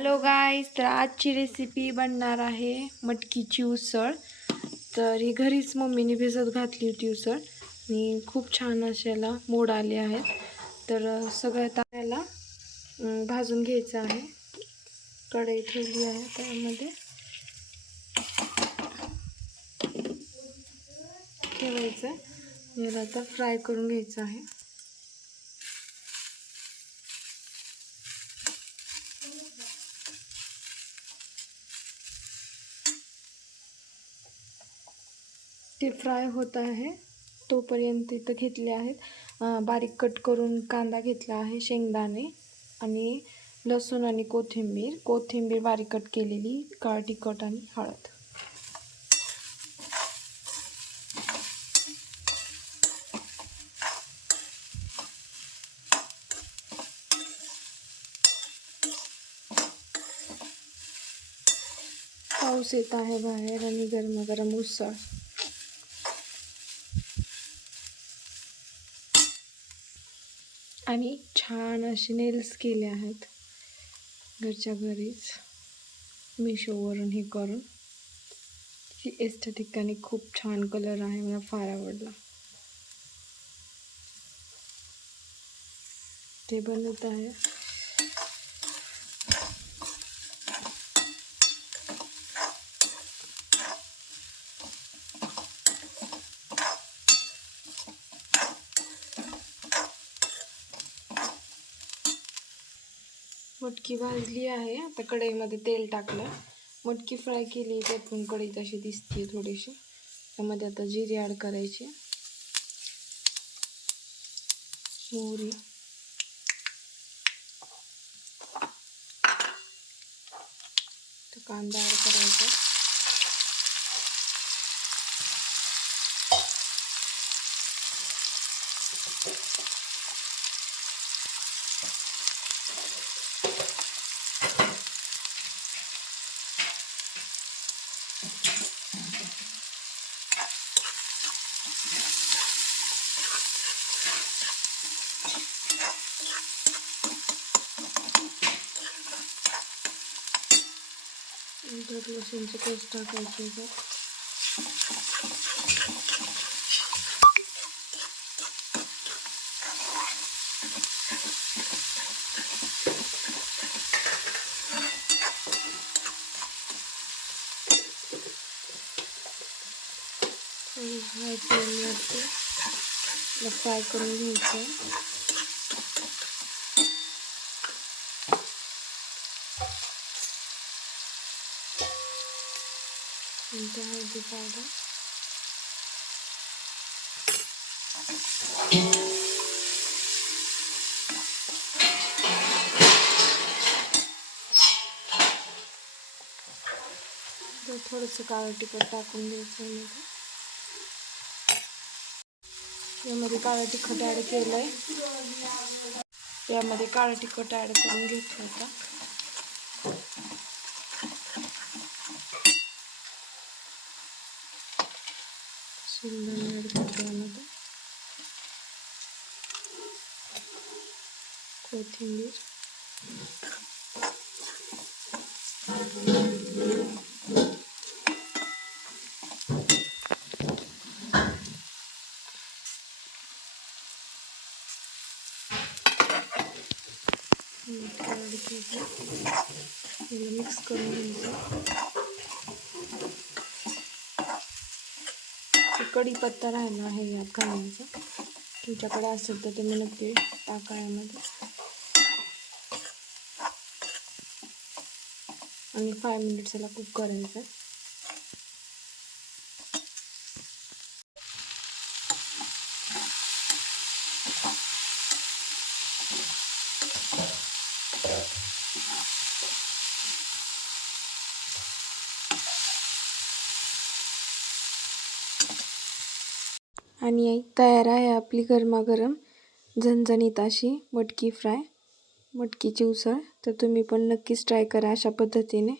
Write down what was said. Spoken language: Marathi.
हॅलो गाईज, तर आजची रेसिपी बनणार आहे मटकीची उसळ. तर ही घरीच मम्मीने भिजत घातली होती उसळ आणि खूप छान अशाला मोड आले आहेत. तर सगळं त्याला भाजून घ्यायचं आहे. कढई ठेवली आहे, त्यामध्ये ठेवायचं. याला आता फ्राय करून घ्यायचं आहे. ते फ्राय होत आहे तोपर्यंत इथं घेतले आहेत बारीक कट करून कांदा घेतला आहे, शेंगदाणे आणि लसूण आणि कोथिंबीर बारीक कट केलेली, काळं तिखट आणि हळद. पाऊस येत आहे बाहेर आणि गरमागरम उसळ. आणि छान असे नेल्स केले आहेत घरच्या घरीच, मिशोवरून हे करून. ही एस्थेटिक आणि खूप छान कलर आहे, मला फार आवडला. ते बनवत आहे. मटकी भाजली आहे, आता कढईमध्ये तेल टाकलं, मटकी फ्राय केली, त्यातून कढईत अशी दिसते थोडीशी. त्यामध्ये आता जिरे ॲड करायची, मोहरी, कांदा ॲड करायचा, लसूणची पेस्ट टाकायची. फ्राय करून घ्यायचं. नंतर हळदी पावडर, थोडंसं काळं तिखट टाकून द्यायचं. यामध्ये काळं तिखट ॲड केलंय, यामध्ये काळं तिखट ॲड करून घेतलं होतं. शेंगदाणे ॲड करतो यामध्ये, कोथिंबीर, याला मिक्स करून घ्यायचं. कढीपत्ता राहिला आहे यात घालायचं, तुमच्याकडे असेल तर तुम्ही नक्की टाका यामध्ये. आणि 5 मिनिट्स याला कुक करायचं. आणि तयार आहे आपली गरमागरम झणझणीत अशी मटकी फ्राय, मटकीची उसळ. तर तुम्ही पण नक्कीच ट्राय करा अशा पद्धतीने.